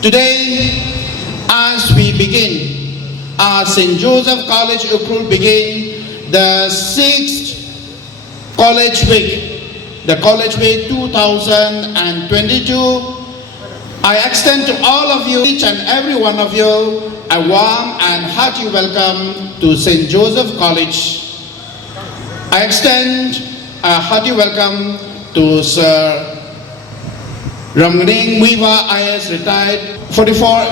Today, as we begin, St. Joseph College, Ukhrul begin the 6th College Week, the College Week 2022. I extend to all of you, each and every one of you, a warm and hearty welcome to St. Joseph College. I extend a hearty welcome to Sir Muivah, IS retired, 44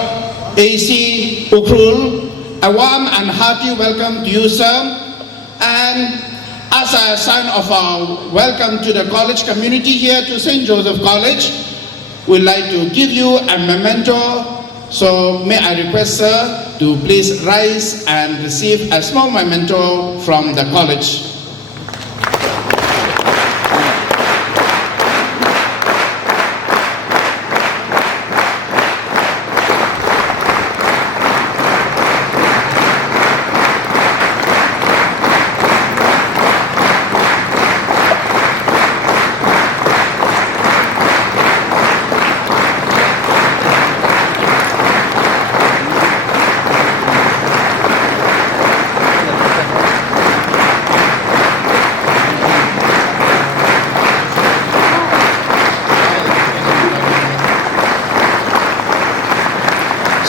AC Ukhrul. A warm and hearty welcome to you, sir. And as a sign of our welcome to the college community here to St. Joseph College, we'd like to give you a memento. So may I request, sir, to please rise and receive a small memento from the college.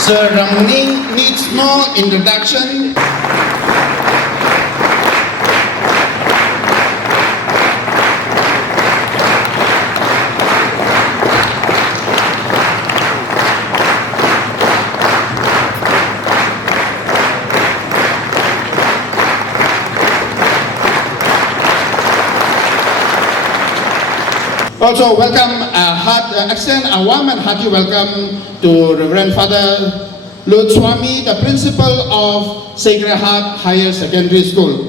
Sir Dominic needs no introduction. Also welcome, extend a warm and hearty welcome to Reverend Father Swami, the principal of Sacred Heart Higher Secondary School.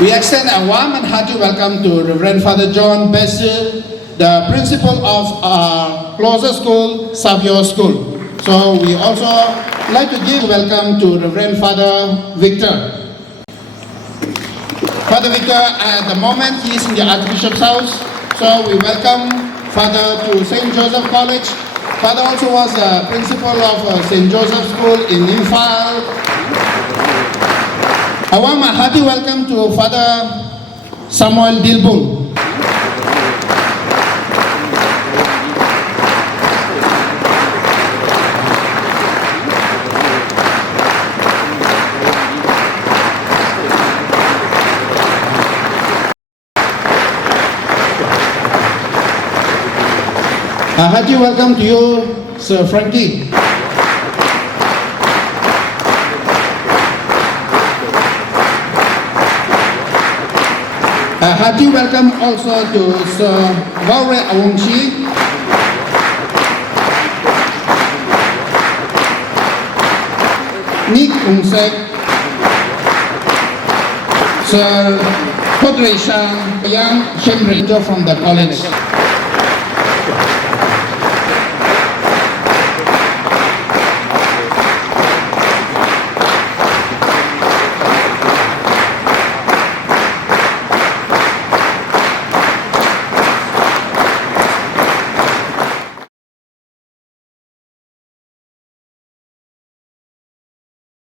We extend a warm and hearty welcome to Reverend Father John Basil, the principal of our closer school, Savio School. So we also like to give welcome to Reverend Father Victor. Father Victor, at the moment, he is in the Archbishop's house, so we welcome Father to St. Joseph College. Father also was a principal of St. Joseph School in Imphal. A warm and hearty welcome to Father Samuel Dilbun. A hearty welcome to you, Sir Frankie. A hearty welcome also to Sir Gaure Awongshi. Nick Umsek, Sir Kodreshan, young Shemri from the college.